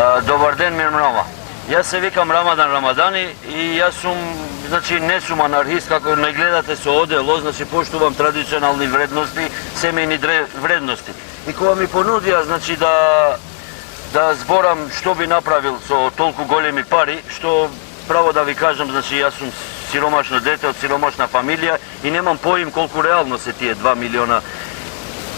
Добар ден, мирмрама. Јас се викам Рамадан Рамадани и јас сум, значи не сум анархист, како не гледате со одело, значи поштувам традиционални вредности, семејни вредности. И кога ми понудија, значи да зборам што би направил со толку големи пари, што право да ви кажам, значи јас сум сиромашно дете од сиромашна фамилија и немам поим колку реално се тие 2 милиона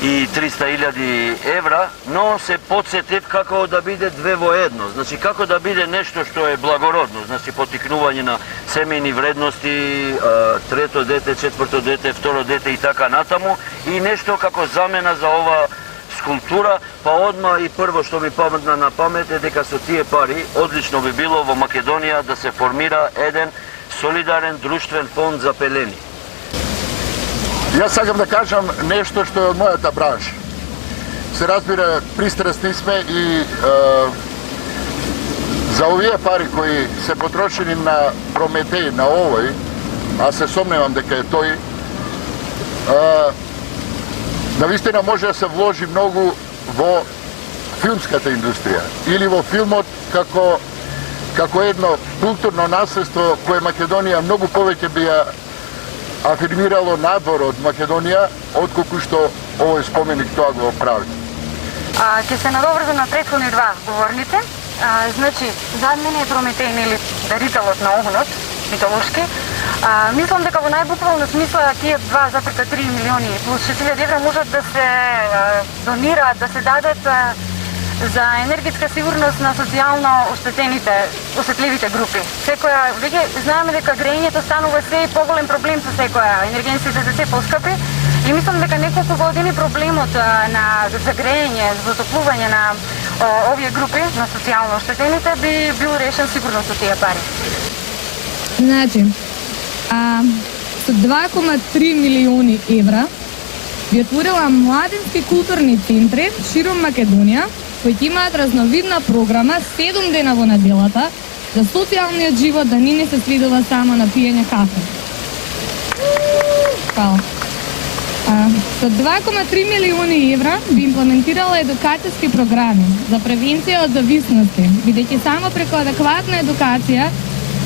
и 300.000 евра, но се подсетив како да биде две во едно, значи како да биде нешто што е благородно, значи потикнување на семејни вредности, трето дете, четврто дете, второ дете и така натаму, и нешто како замена за ова скулптура, па одма и прво што ми паметна на памет е дека со тие пари одлично би било во Македонија да се формира еден солидарен друштвен фонд за пелени. Јас сакам да кажам нешто што е од мојата бранша. Се разбира, пристрасни сме и за овие пари кои се потрошени на Прометеј, на овој, а се сомневам дека е тој, навистина може да се вложи многу во филмската индустрија или во филмот како едно културно наследство кое Македонија многу повеќе би ја афирмирало надвор од Македонија, отколку што овој споменик тоа го прави. Ќе се надоврзам на претходни два говорници. Значи, зад мене е Прометеј, или дарителот на огнот, митолошки. Мислам дека во најбуквална смисла тие 2,3 милиони плюс 6.000 евра можат да се донираат, да се дадат за енергетска сигурност на социјално осетливите групи. Веќе знаеме дека грејењето станува се и поголем проблем со секоја, енергенците се се поскапи и мислам дека неколку години проблемот за грејење, за затоплување на овие групи, на социјално оштетените, би бил решен сигурно со тие пари. Значи, со 2,3 милиони евра би отворила младински културни центри широм Македонија, кои имаат разновидна програма 7 дена во неделата, за социјалниот живот да не се сведува само на пиење кафе. Хвала. Со 2,3 милиони евра би имплементирала едукацијски програми за превенција од зависности, бидејќи само преку адекватна едукација,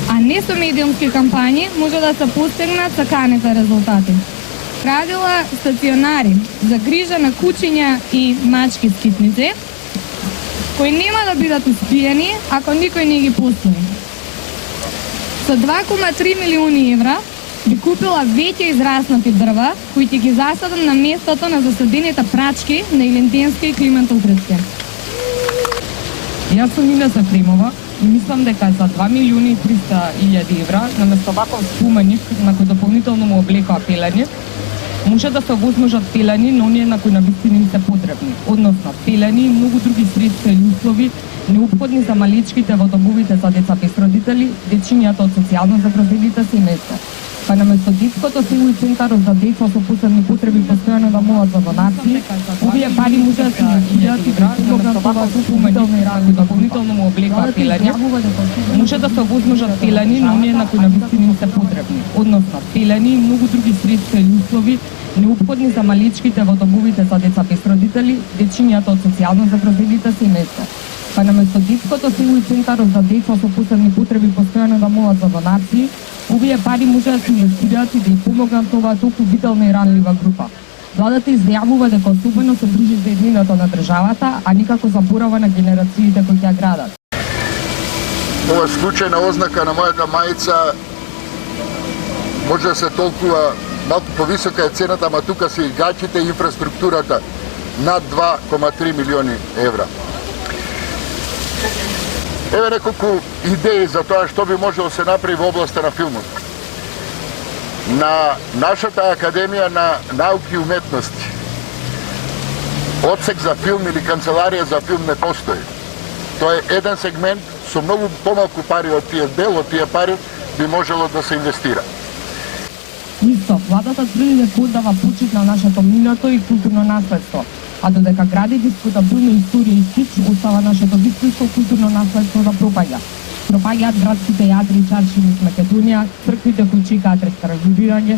а не со медиумски кампањи, може да се постигнат саканите резултати. Градила стационари за грижа на кучиња и мачки скитници, кои нема да бидат успиени ако никој не ги постои. Со 2,3 милиони евра би купила веќе израснати дрва, кои ќе ги засадам на местото на засадените прачки на Илинденски и Климент Охридски. Јас сум Инес Ефремова и мислам дека за 2 милиони и 300.000 евра, наместо ваков споменик на кој дополнително му облекува пелени, може да се овозможат пелени на оние на кои навистина им се потребни, односно пелени и многу други средства и услови неопходни за малечките во домовите за деца без родители, дечињата од социјално загрозените семејства. Па наместо детското село и центарот за деца со посебни потреби постојано да молат за донации, овие пари може да се инвестират и да помогнат ова допълнително и разни дополнително му облекува пелени, може да се овозможат пелени на оние на кои навистина им се потребни, односно пелени и многу други средства и услови неопходни за малечките во домовите за деца без родители, дечињата од социјално загрозените семејства. Па наместо детското село и центарот за деца со посебни потреби постојано да молат за донации, овие пари може да се инвестират и да ја помогнат оваа толку витална и ранлива група. Владата изјавува дека особено се грижи за еднината на државата, а никако заборава на генерациите кои ќе градат. Ова случајна ознака на мојата мајца може да се толкува малку повисока е цената, ама тука се и гачите и инфраструктурата над 2,3 милиони евра. Еве неколку идеи за тоа што би можело се направи во областа на филмот. На нашата Академија на науки и уметности одсек за филм или канцеларија за филм не постои. Тоа е еден сегмент со многу помалку пари од тие дел, од тие пари би можело да се инвестира. Исто, владата тврди дека оддава почит на нашето минато и културно наследство, а додека гради дискутабилна историја и кич, остава нашето вистинско културно наследство да пропаѓа. Пропаѓаат градските јадри и чаршини из Македонија, црквите кои чекаат реставрирање.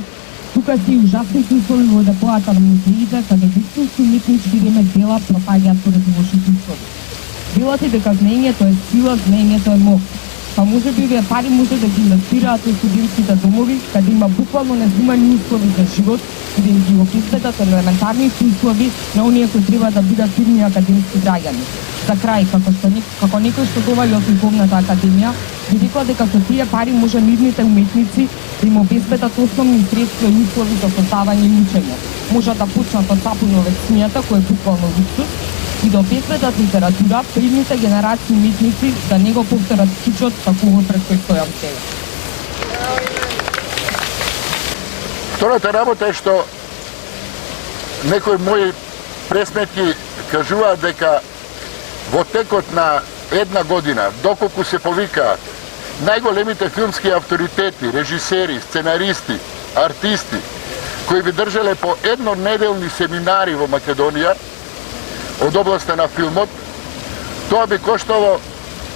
Тука се и ужасните услови во депоата на музеите, каде вистински уметнички ремек дела пропаѓаат поради лошите услови. Делате дека знаењето е сила, знаењето е моќ. Па може би вие пари може да ги инвестираат во студентските домови, каде има буквално незумани услови за живот и да им ги обезбедат елементарните услови на оние кои треба да бидат фирни академски граѓани. За крај, како некој што говори од Ликовната академија, би рекла дека со тие пари може нивните уметници да им обезбедат основни средства и услови за создавање и учење. Може да почнат од сапуновецњата, кој е буквално луксус, и да обезбедат литература придните генерации уметници да не го повторат кичот како овој пред кој стојам сега. Втората работа е што некои мои пресметки кажуваат дека во текот на една година, доколку се повикаат најголемите филмски авторитети, режисери, сценаристи, артисти, кои би држале по еднонеделни семинари во Македонија од областа на филмот, тоа би коштало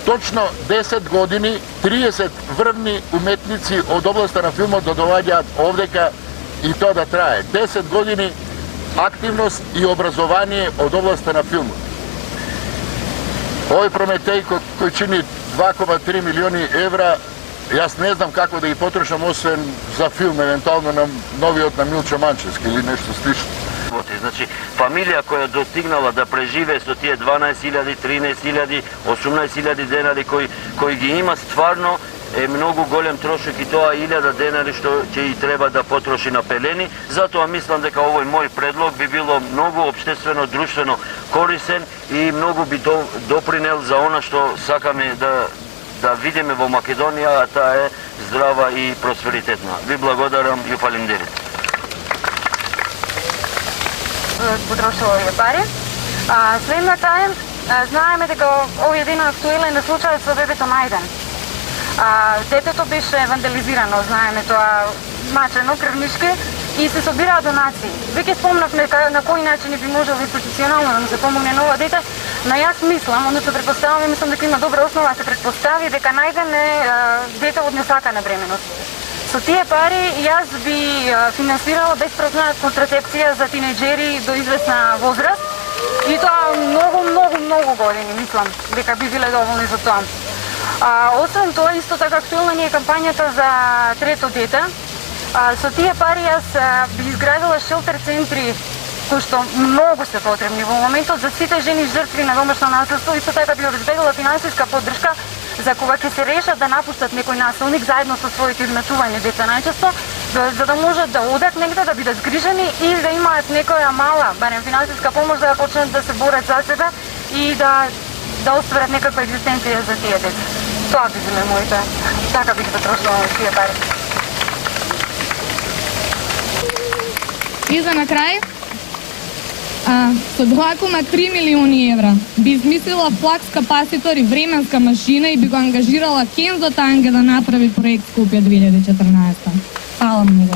точно 10 години 30 врвни уметници од областа на филмот да доаѓаат овдека и тоа да трае. 10 години активност и образование од областа на филмот. Овој Прометеј кој чини 2,3 милиони евра, јас не знам како да ги потрошам освен за филм, евентуално на новиот на Милчо Манчевски или нешто слично. Значи, фамилија која достигнала да преживее со тие 12.000, 13.000, 18.000 денари кои ги има, стварно е многу голем трошок и тоа 1000 денари што ќе и треба да потроши на пелени. Затоа мислам дека овој мој предлог би било многу општествено, друштвено корисен и многу би допринел за она што сакаме да видиме во Македонија, а таа е здрава и просперитетна. Ви благодарам и фалим дерите. Потрошил овие пари. Следната е, знаеме дека овие дена актуелен е случајот со бебето Најден. Детето беше вандализирано, знаеме тоа, мачено, крвнишки и се собираа донации. Веќе спомнавме на кој начин би можело институционално да му се помогне на ова дете, но јас мислам, односно претпоставам, мислам дека има добра основа да се претпостави дека Најден е дете од несакана бременост. Со тие пари јас би финансирала бесплатна контрацепција за тинејџери до известна возраст и тоа многу години, мислам дека би биле доволни за тоа. Освен тоа, исто така актуелна ни е кампањата за трето дете. Со тие пари јас би изградила шелтер центри кои што многу се потребни во моментот за сите жени жртви на домашно насилство. Исто така би обезбедила финансиска поддршка за кога ќе се решат да напуштат некој насилник заедно со своите изначување деца најчесто, за да можат да одат негде, да бидат згрижени и да имаат некоја мала, барем финансиска помош да почнат да се борат за себе и да остварат некаква екзистенција за тие деца. Тоа би биле моите. Така бих потрошила на тие пари. И за на крај, со 2,3 милиони евра би измислила флакс капаситор и временска машина и би го ангажирала Кензо Танге да направи проект Скопје 2014. Фала многу.